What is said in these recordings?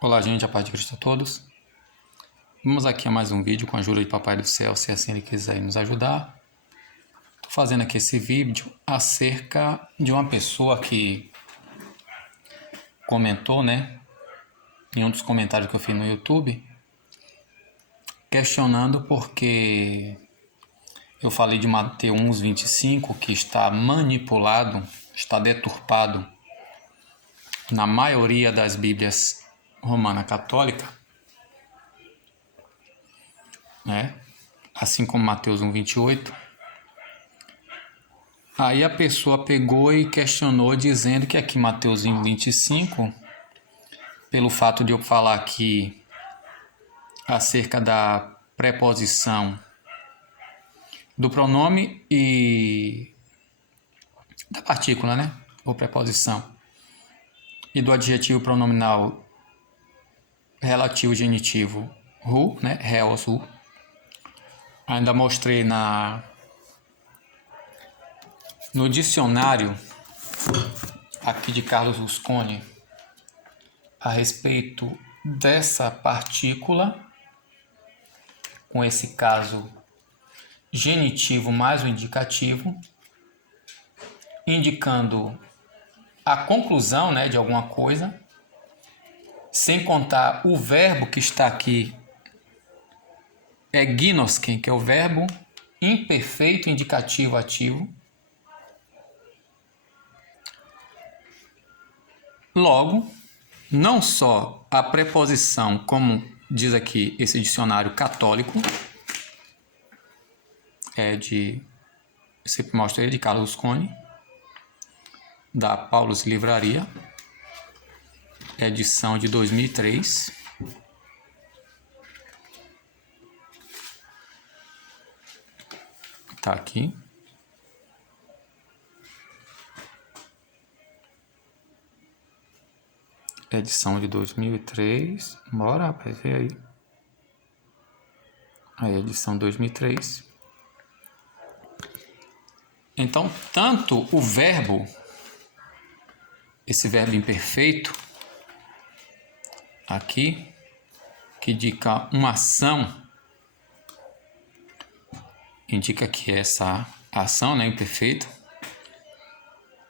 Olá, gente, a paz de Cristo a todos. Vamos aqui a mais um vídeo com a ajuda de Papai do Céu, se assim Ele quiser nos ajudar. Estou fazendo aqui esse vídeo acerca de uma pessoa que comentou, em um dos comentários que eu fiz no YouTube, questionando porque eu falei de Mateus 1:25 que está manipulado, está deturpado na maioria das Bíblias romana católica, assim como Mateus 1:28. Aí a pessoa pegou e questionou dizendo que aqui Mateus 1:25, pelo fato de eu falar aqui acerca da preposição do pronome e da partícula, ou preposição, e do adjetivo pronominal relativo genitivo ru, reos ru. Ainda mostrei no dicionário aqui de Carlos Rusconi a respeito dessa partícula, com esse caso genitivo mais o indicativo, indicando a conclusão de alguma coisa, sem contar o verbo que está aqui, é gnosken, que é o verbo imperfeito, indicativo, ativo. Logo, não só a preposição, como diz aqui esse dicionário católico, sempre mostra ele, de Carlos Rusconi, da Paulus Livraria, edição de 2003. Tá aqui. Edição de 2003. Bora, rapaz, vê aí. Aí, edição 2003. Então, tanto o verbo, esse verbo imperfeito, aqui, que indica uma ação, indica que essa ação, imperfeita,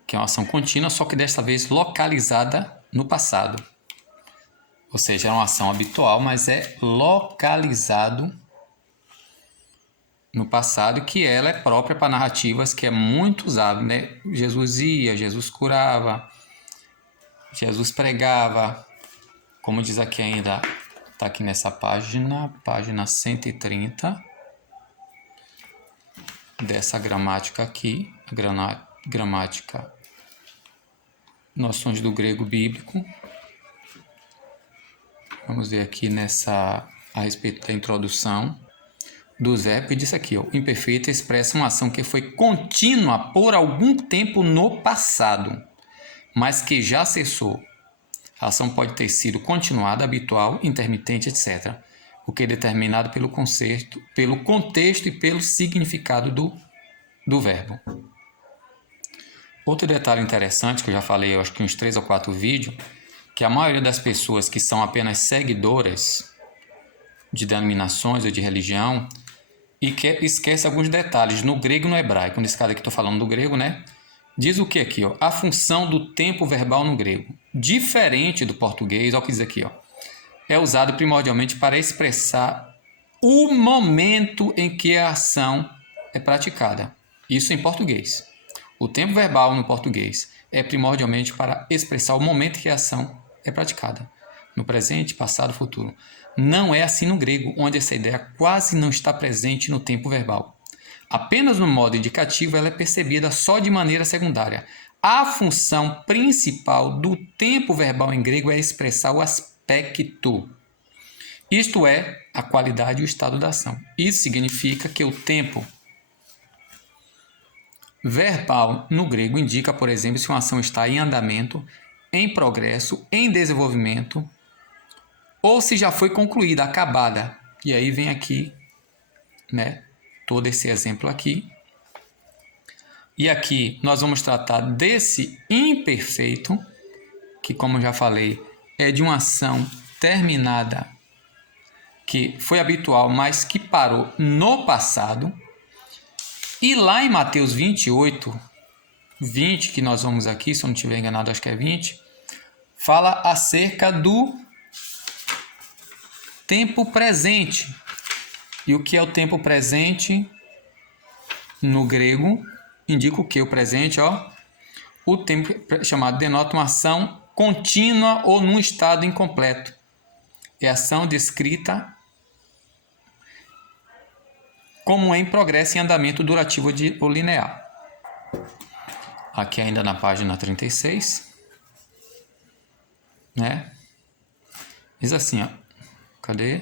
que é uma ação contínua, só que desta vez localizada no passado. Ou seja, é uma ação habitual, mas é localizado no passado, que ela é própria para narrativas que é muito usado, Jesus ia, Jesus curava, Jesus pregava, como diz aqui ainda, está aqui nessa página 130, dessa gramática aqui, gramática, noções do grego bíblico. Vamos ver aqui a respeito da introdução dos verbos, que diz aqui, o imperfeito expressa uma ação que foi contínua por algum tempo no passado, mas que já cessou. A ação pode ter sido continuada, habitual, intermitente, etc., o que é determinado pelo contexto e pelo significado do verbo. Outro detalhe interessante, que eu já falei, acho que uns 3 ou 4 vídeos, que a maioria das pessoas que são apenas seguidoras de denominações ou de religião e que esquece alguns detalhes no grego e no hebraico. Nesse caso aqui estou falando do grego, Diz o que aqui, a função do tempo verbal no grego, diferente do português, olha o que diz aqui, é usado primordialmente para expressar o momento em que a ação é praticada. Isso em português. O tempo verbal no português é primordialmente para expressar o momento em que a ação é praticada. No presente, passado, futuro. Não é assim no grego, onde essa ideia quase não está presente no tempo verbal. Apenas no modo indicativo ela é percebida só de maneira secundária. A função principal do tempo verbal em grego é expressar o aspecto, isto é, a qualidade e o estado da ação. Isso significa que o tempo verbal no grego indica, por exemplo, se uma ação está em andamento, em progresso, em desenvolvimento, ou se já foi concluída, acabada. E aí vem aqui, todo esse exemplo aqui. E aqui nós vamos tratar desse imperfeito, que, como já falei, é de uma ação terminada, que foi habitual, mas que parou no passado. E lá em Mateus 28, 20, que nós vamos aqui, se eu não estiver enganado, acho que é 20, fala acerca do tempo presente. E o que é o tempo presente? No grego, indica o que? O presente, ó. O tempo chamado denota uma ação contínua ou num estado incompleto. É ação descrita como em progresso em andamento durativo ou linear. Aqui ainda na página 36, né? Diz assim, ó. Cadê?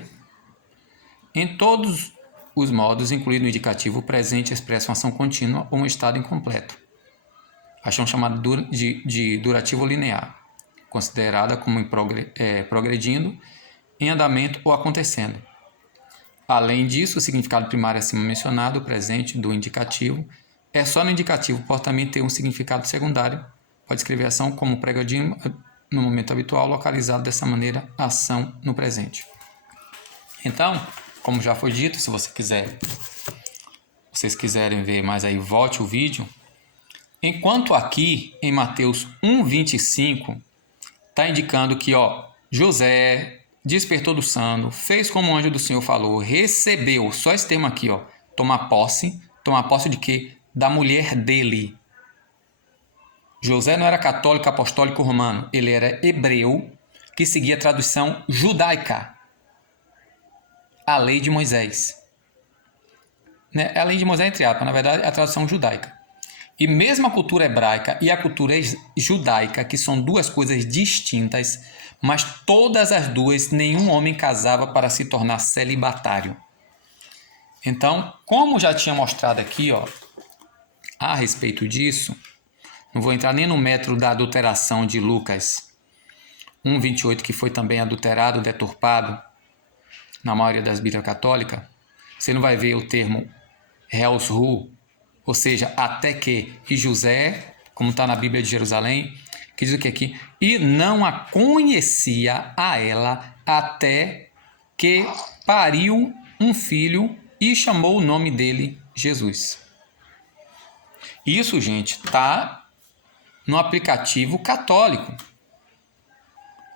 Em todos os modos, incluído no indicativo, o presente expressa uma ação contínua ou um estado incompleto. Ação chamada de durativo linear, considerada como progredindo, em andamento ou acontecendo. Além disso, o significado primário acima mencionado, o presente do indicativo, é só no indicativo, pode também ter um significado secundário. Pode escrever a ação como progredindo no momento habitual, localizado dessa maneira, a ação no presente. Então, como já foi dito, se vocês quiserem ver mais aí, volte o vídeo. Enquanto aqui em Mateus 1:25 está indicando que José despertou do sono, fez como o anjo do Senhor falou, recebeu, só esse termo aqui, tomar posse de quê? Da mulher dele. José não era católico, apostólico, romano, ele era hebreu que seguia a tradução judaica, a lei de Moisés. Né? A lei de Moisés, entre aspas, na verdade é a tradução judaica. E mesmo a cultura hebraica e a cultura judaica, que são duas coisas distintas, mas todas as duas, nenhum homem casava para se tornar celibatário. Então, como já tinha mostrado aqui, a respeito disso, não vou entrar nem no método da adulteração de Lucas 1:28, que foi também adulterado, deturpado, na maioria das Bíblias católicas. Você não vai ver o termo Reus-Ru, ou seja, até que, e José, como está na Bíblia de Jerusalém, que diz o que aqui? E não a conhecia a ela até que pariu um filho e chamou o nome dele Jesus. Isso, gente, está no aplicativo católico.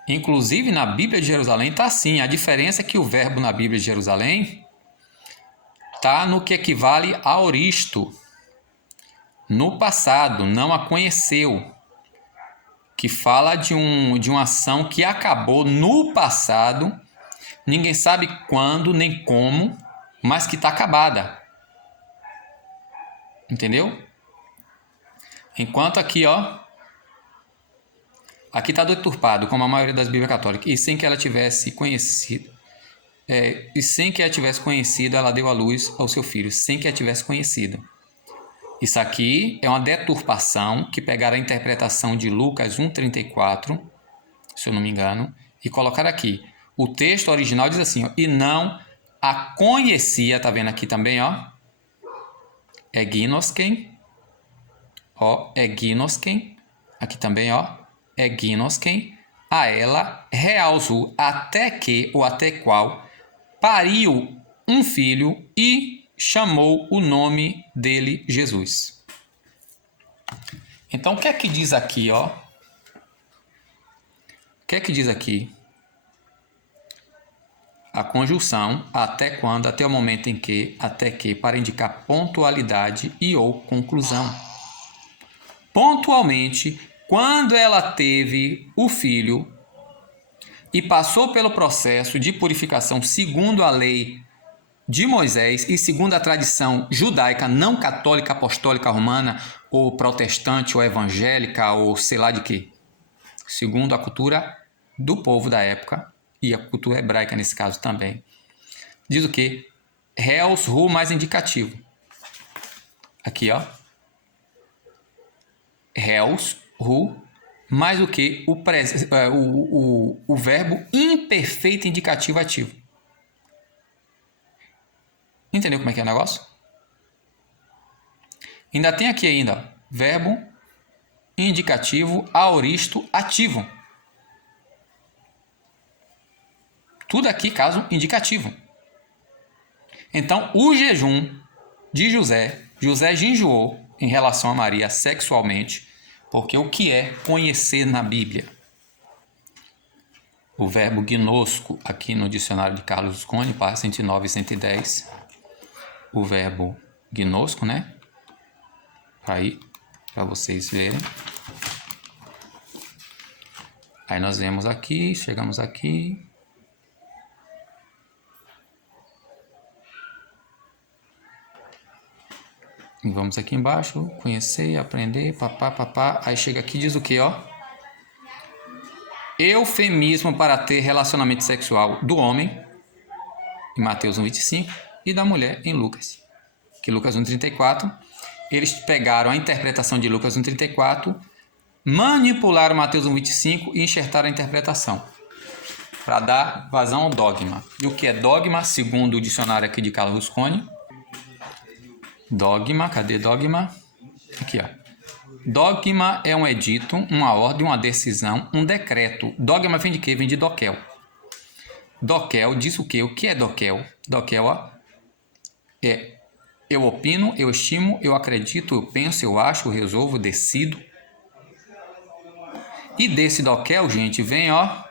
Inclusive, na Bíblia de Jerusalém está assim. A diferença é que o verbo na Bíblia de Jerusalém está no que equivale a aoristo. No passado, não a conheceu, que fala de uma ação que acabou no passado, ninguém sabe quando nem como, mas que está acabada. Entendeu? Enquanto aqui, aqui está deturpado, como a maioria das Bíblias católicas, e sem que ela tivesse conhecido, ela deu à luz ao seu filho, sem que a tivesse conhecido. Isso aqui é uma deturpação que pegaram a interpretação de Lucas 1:34, se eu não me engano, e colocaram aqui. O texto original diz assim, e não a conhecia, tá vendo aqui também, Eginosken, Eginosken, aqui também, Eginosken, a ela, realçou, até que, ou até qual, pariu um filho e chamou o nome dele Jesus. Então, o que é que diz aqui, O que é que diz aqui? A conjunção até quando, até o momento em que, até que, para indicar pontualidade e ou conclusão. Pontualmente, quando ela teve o filho e passou pelo processo de purificação segundo a lei de Moisés e segundo a tradição judaica, não católica, apostólica, romana, ou protestante, ou evangélica, ou sei lá de quê. Segundo a cultura do povo da época, e a cultura hebraica nesse caso também. Diz o quê? Reus, ru, mais indicativo. Aqui, Reus, ru, mais o que? O verbo imperfeito indicativo ativo. Entendeu como é que é o negócio? Ainda tem aqui verbo indicativo aoristo ativo. Tudo aqui caso indicativo. Então, o jejum de José jejuou em relação a Maria sexualmente, porque o que é conhecer na Bíblia? O verbo gnosco, aqui no dicionário de Carlos Rusconi, página 109 e 110, o verbo gnosco, né? Aí, para vocês verem. Aí nós vemos aqui, chegamos aqui. E vamos aqui embaixo, conhecer, aprender, papá, papá. Aí chega aqui e diz o que, ó? Eufemismo para ter relacionamento sexual do homem, em Mateus 1,25, e da mulher, em Lucas. Que Lucas 1,34, eles pegaram a interpretação de Lucas 1,34, manipularam Mateus 1,25 e enxertaram a interpretação, para dar vazão ao dogma. E o que é dogma, segundo o dicionário aqui de Carlos Rusconi? Dogma, cadê dogma? Aqui, ó. Dogma é um edito, uma ordem, uma decisão, um decreto. Dogma vem de quê? Vem de doquel. Doquel diz o quê? O que é doquel? Doquel, ó, é eu opino, eu estimo, eu acredito, eu penso, eu acho, eu resolvo, eu decido. E desse doquel, gente, vem, ó,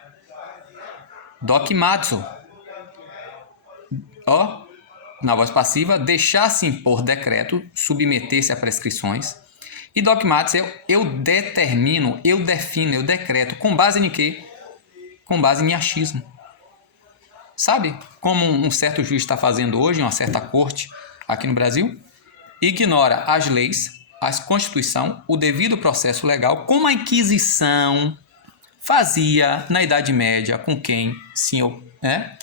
dokimazo. Ó, na voz passiva, deixar-se impor decreto, submeter-se a prescrições. E dogmatis é eu determino, eu defino, eu decreto. Com base em quê? Com base em achismo. Sabe como um certo juiz está fazendo hoje, em uma certa corte aqui no Brasil? Ignora as leis, a Constituição, o devido processo legal, como a Inquisição fazia na Idade Média com quem? Senhor, né?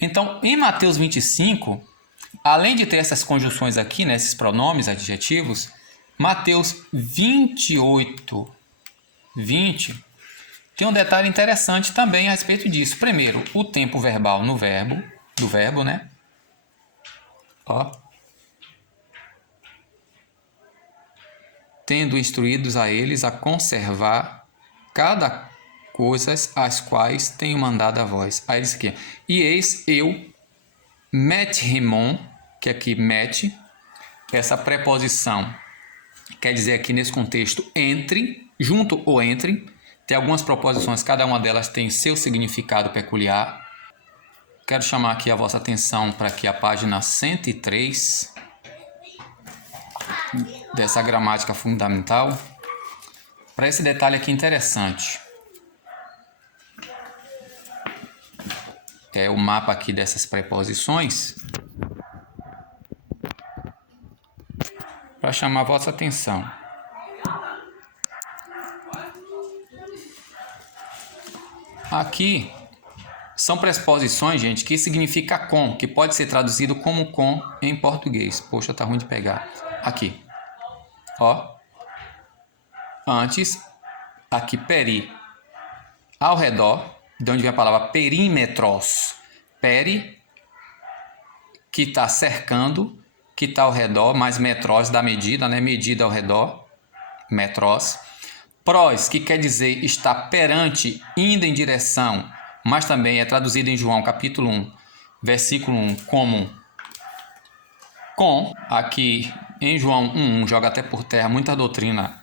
Então, em Mateus 25, além de ter essas conjunções aqui, né, esses pronomes, adjetivos, Mateus 28, 20, tem um detalhe interessante também a respeito disso. Primeiro, o tempo verbal no verbo, do verbo, né? Ó. Tendo instruídos a eles a conservar cada coisas as quais tenho mandado a vós. Aí diz aqui, e eis eu, metrimon, que aqui mete, essa preposição, quer dizer aqui nesse contexto, entre, junto ou entre, tem algumas proposições, cada uma delas tem seu significado peculiar. Quero chamar aqui a vossa atenção para aqui a página 103 dessa gramática fundamental, para esse detalhe aqui interessante. É o mapa aqui dessas preposições, para chamar a vossa atenção. Aqui são preposições, gente, que significa com, que pode ser traduzido como com em português. Poxa, tá ruim de pegar. Aqui, ó. Antes, aqui peri, ao redor, de onde vem a palavra perímetros. Peri, que está cercando, que está ao redor, mais metros da medida, né? Medida ao redor, metros. Prós, que quer dizer estar perante, indo em direção, mas também é traduzido em João capítulo 1, versículo 1, como com. Aqui em João 1, joga até por terra muita doutrina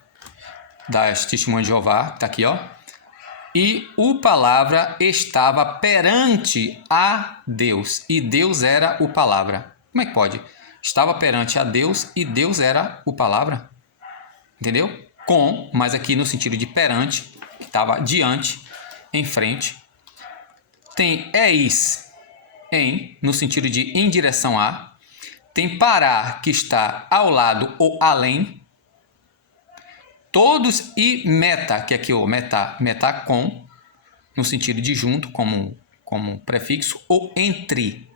das testemunhas de Jeová, está aqui, ó. E o palavra estava perante a Deus, e Deus era o palavra. Como é que pode? Estava perante a Deus e Deus era o palavra. Entendeu? Com, mas aqui no sentido de perante, que estava diante, em frente. Tem eis, em, no sentido de em direção a. Tem parar, que está ao lado ou além. Todos e meta, que aqui o meta com, no sentido de junto, como prefixo, ou entre.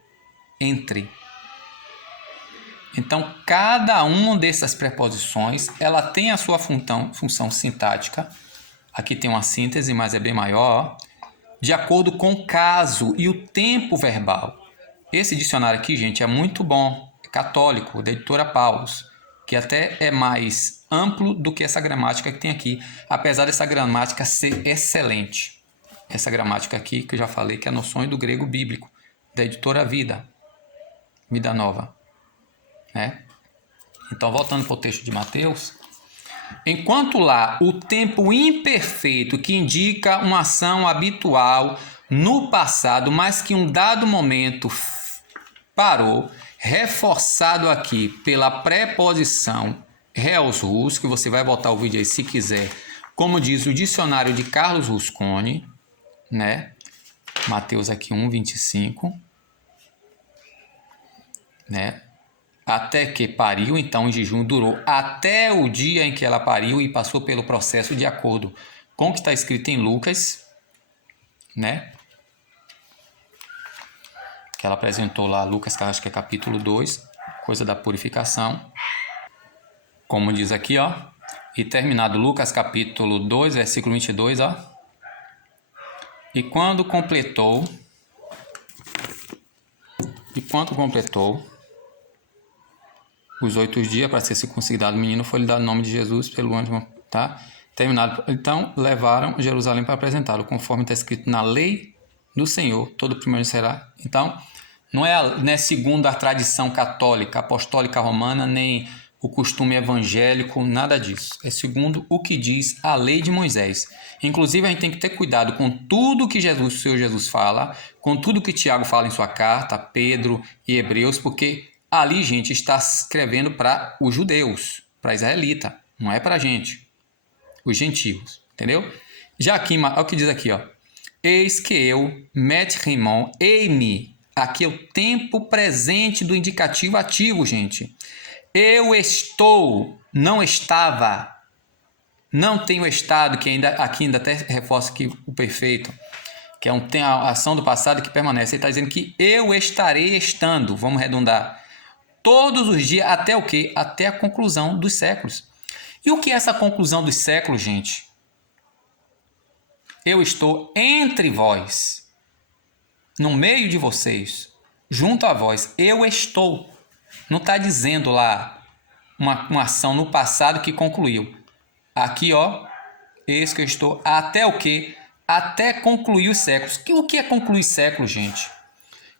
Então, cada uma dessas preposições, ela tem a sua função sintática. Aqui tem uma síntese, mas é bem maior, de acordo com o caso e o tempo verbal. Esse dicionário aqui, gente, é muito bom, é católico, da editora Paulus, que até é mais amplo do que essa gramática que tem aqui, apesar dessa gramática ser excelente. essa gramática aqui, que eu já falei, que é Noções do Grego Bíblico, da editora Vida Nova, né? Então, voltando para o texto de Mateus, enquanto lá o tempo imperfeito que indica uma ação habitual no passado, mas que em um dado momento parou, reforçado aqui pela preposição reus rus, que você vai botar o vídeo aí se quiser, como diz o dicionário de Carlos Rusconi, né? Mateus aqui 1:25, né? Até que pariu, então o jejum durou até o dia em que ela pariu e passou pelo processo de acordo com o que está escrito em Lucas, né? Que ela apresentou lá, Lucas, que acho que é capítulo 2, coisa da purificação. Como diz aqui, ó. E terminado Lucas capítulo 2, versículo 22, ó. E quando completou os 8 dias para ser circuncidado, o menino foi lhe dado o nome de Jesus pelo anjo, tá? Terminado. Então, levaram Jerusalém para apresentá-lo, conforme está escrito na lei do Senhor, todo primeiro será. Então, não é segundo a tradição católica, apostólica romana, nem o costume evangélico, nada disso. É segundo o que diz a lei de Moisés. Inclusive, a gente tem que ter cuidado com tudo que o Senhor Jesus fala, com tudo que Tiago fala em sua carta, Pedro e Hebreus, porque ali, gente, está escrevendo para os judeus, para israelita, não é para a gente, os gentios, entendeu? Já aqui, olha o que diz aqui, ó. Eis que eu, met rimon, ei-me. Aqui é o tempo presente do indicativo ativo, gente. Eu estou, não estava, não tenho estado, que aqui ainda até reforça aqui o perfeito, que tem a ação do passado que permanece. Ele está dizendo que eu estarei estando, vamos arredondar, todos os dias, até o quê? Até a conclusão dos séculos. E o que é essa conclusão dos séculos, gente? Eu estou entre vós, no meio de vocês, junto a vós. Eu estou. Não está dizendo lá uma ação no passado que concluiu. Aqui, ó, eis que eu estou até o quê? Até concluir os séculos. O que é concluir séculos, gente?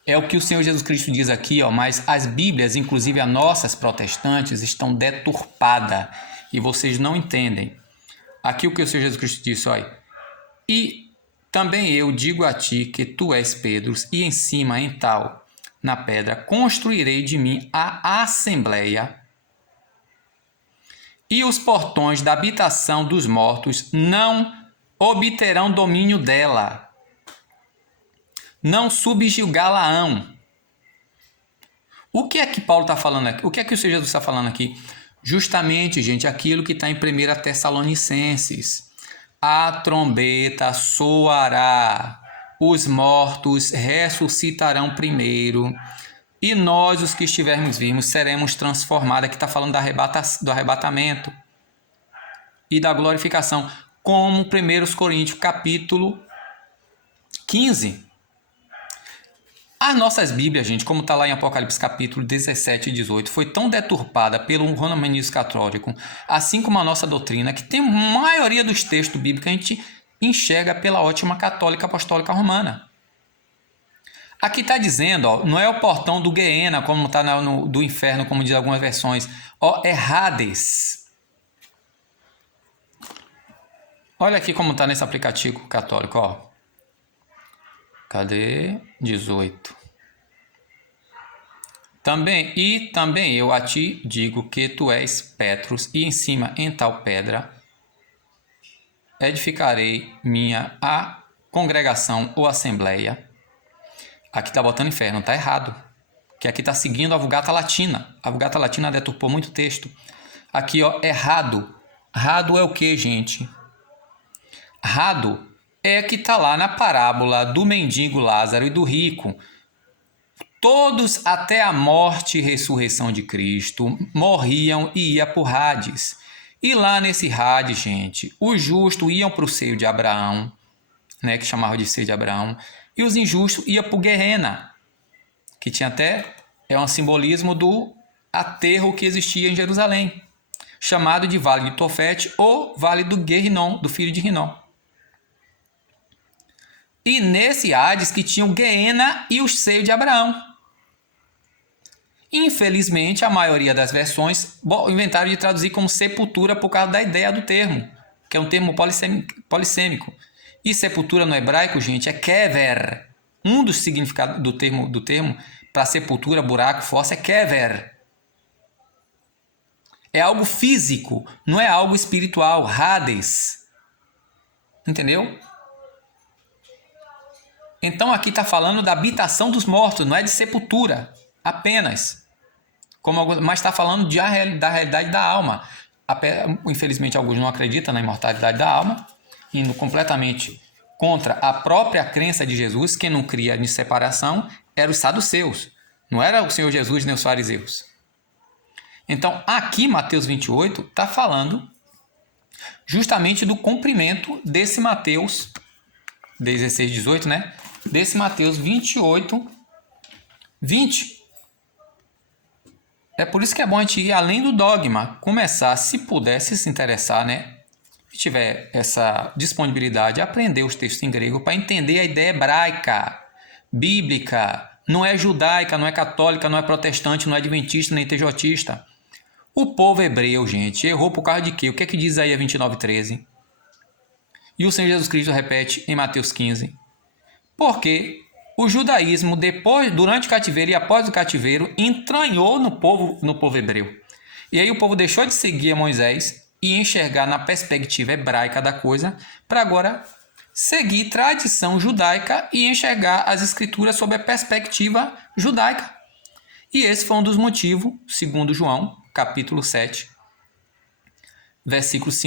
É o que o Senhor Jesus Cristo diz aqui, ó, mas as Bíblias, inclusive as nossas protestantes, estão deturpadas e vocês não entendem. Aqui o que o Senhor Jesus Cristo disse, olha. E também eu digo a ti que tu és Pedro, e em cima, em tal, na pedra, construirei de mim a assembleia, e os portões da habitação dos mortos não obterão domínio dela, não subjugá-la-ão. O que é que Paulo está falando aqui? O que é que o Senhor Jesus está falando aqui? Justamente, gente, aquilo que está em 1 Tessalonicenses. A trombeta soará, os mortos ressuscitarão primeiro, e nós, os que estivermos vivos, seremos transformados. Aqui está falando do arrebatamento e da glorificação, como 1 Coríntios capítulo 15. As nossas Bíblias, gente, como está lá em Apocalipse capítulo 17 e 18, foi tão deturpada pelo romanismo católico, assim como a nossa doutrina, que tem a maioria dos textos bíblicos a gente enxerga pela ótica católica apostólica romana. Aqui está dizendo, ó, não é o portão do Guiena, como está do inferno, como diz algumas versões, ó, é Hades. Olha aqui como está nesse aplicativo católico, ó. Cadê? 18. Também eu a ti digo que tu és Petros, e em cima em tal pedra edificarei a congregação ou assembleia. Aqui está botando inferno, está errado. Que aqui está seguindo a Vulgata Latina. A Vulgata Latina deturpou muito texto. Aqui, ó, errado. Rado é o que, gente? Rado é que está lá na parábola do mendigo Lázaro e do rico. Todos até a morte e ressurreição de Cristo morriam e iam para o Hades. E lá nesse Hades, gente, os justos iam para o seio de Abraão, né, que chamava de seio de Abraão, e os injustos iam para o Guerrena, que tinha até um simbolismo do aterro que existia em Jerusalém, chamado de Vale de Tofete ou Vale do Guerrinom, do filho de Rinom. E nesse Hades que tinha o Guiena e o seio de Abraão. Infelizmente, a maioria das versões inventaram de traduzir como sepultura por causa da ideia do termo, que é um termo polissêmico. E sepultura no hebraico, gente, é kever. Um dos significados do termo para sepultura, buraco, fossa é kever. É algo físico, não é algo espiritual, Hades. Entendeu? Então aqui está falando da habitação dos mortos, não é de sepultura apenas. Mas está falando da realidade da alma. Infelizmente, alguns não acreditam na imortalidade da alma, indo completamente contra a própria crença de Jesus. Quem não cria em separação eram os saduceus, não era o Senhor Jesus nem os fariseus. Então, aqui, Mateus 28, está falando justamente do cumprimento desse Mateus 16, 18, né? Desse Mateus 28, 20. É por isso que é bom a gente ir além do dogma, começar, se puder, se interessar, né? Se tiver essa disponibilidade, aprender os textos em grego para entender a ideia hebraica, bíblica, não é judaica, não é católica, não é protestante, não é adventista, nem tejotista. O povo hebreu, gente, errou por causa de quê? O que é que diz aí a 29:13? E o Senhor Jesus Cristo repete em Mateus 15. Porque o judaísmo, durante o cativeiro e após o cativeiro, entranhou no povo hebreu. E aí o povo deixou de seguir a Moisés e enxergar na perspectiva hebraica da coisa, para agora seguir tradição judaica e enxergar as escrituras sob a perspectiva judaica. E esse foi um dos motivos, segundo João, capítulo 7, versículos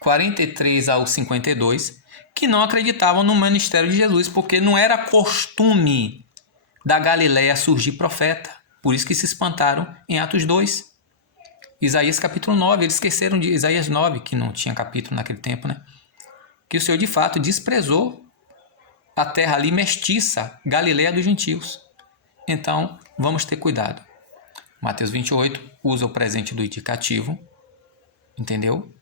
43 ao 52, que não acreditavam no ministério de Jesus, porque não era costume da Galileia surgir profeta. Por isso que se espantaram em Atos 2. Isaías capítulo 9, eles esqueceram de Isaías 9, que não tinha capítulo naquele tempo, né? Que o Senhor de fato desprezou a terra ali mestiça, Galileia dos gentios. Então, vamos ter cuidado. Mateus 28 usa o presente do indicativo, entendeu?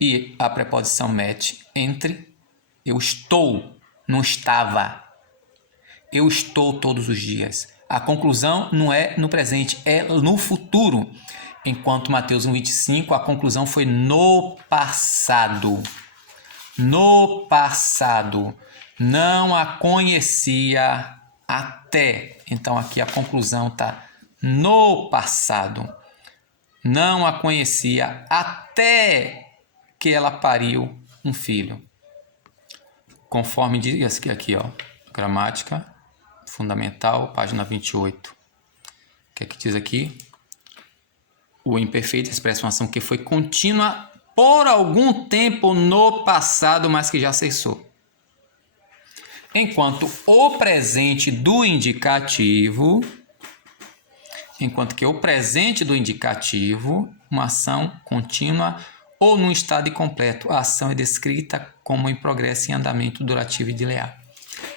E a preposição met entre eu estou, não estava. Eu estou todos os dias. A conclusão não é no presente, é no futuro. Enquanto Mateus 1,25, a conclusão foi no passado. No passado. Não a conhecia até. Então aqui a conclusão está no passado. Não a conhecia até que ela pariu um filho. Conforme diz aqui, ó, gramática fundamental, página 28. O que é que diz aqui? O imperfeito expressa uma ação que foi contínua por algum tempo no passado, mas que já cessou. Enquanto o presente do indicativo, uma ação contínua ou num estado incompleto, a ação é descrita como em progresso, em andamento, durativo e dilear.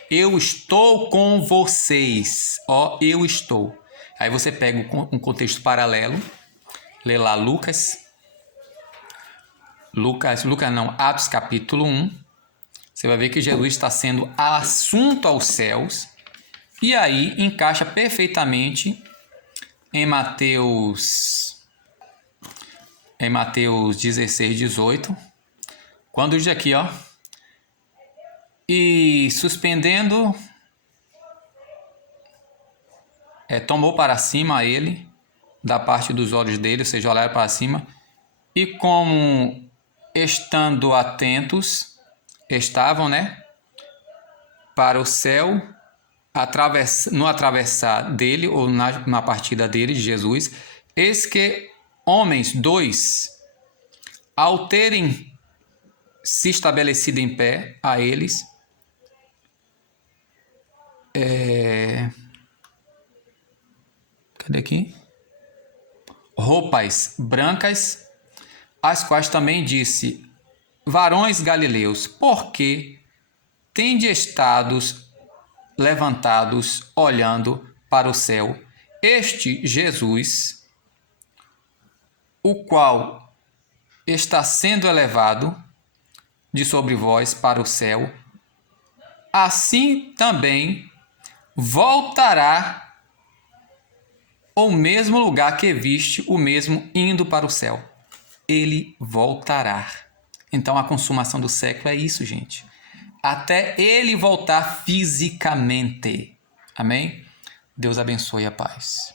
Eu estou com vocês. Ó, eu estou. Aí você pega um contexto paralelo, lê lá Atos capítulo 1. Você vai ver que Jesus está sendo assunto aos céus. E aí encaixa perfeitamente em Mateus 16, 18, quando diz aqui, ó, e suspendendo, tomou para cima ele, da parte dos olhos dele, ou seja, olharam para cima, e como estando atentos, estavam, né, para o céu, no atravessar dele, ou na partida dele, de Jesus, eis que homens, 2, ao terem se estabelecido em pé a eles, cadê aqui? Roupas brancas, as quais também disse: varões galileus, por que tende estados levantados, olhando para o céu? Este Jesus, o qual está sendo elevado de sobre vós para o céu, assim também voltará ao mesmo lugar que viste, o mesmo indo para o céu. Ele voltará. Então a consumação do século é isso, gente. Até ele voltar fisicamente. Amém? Deus abençoe a paz.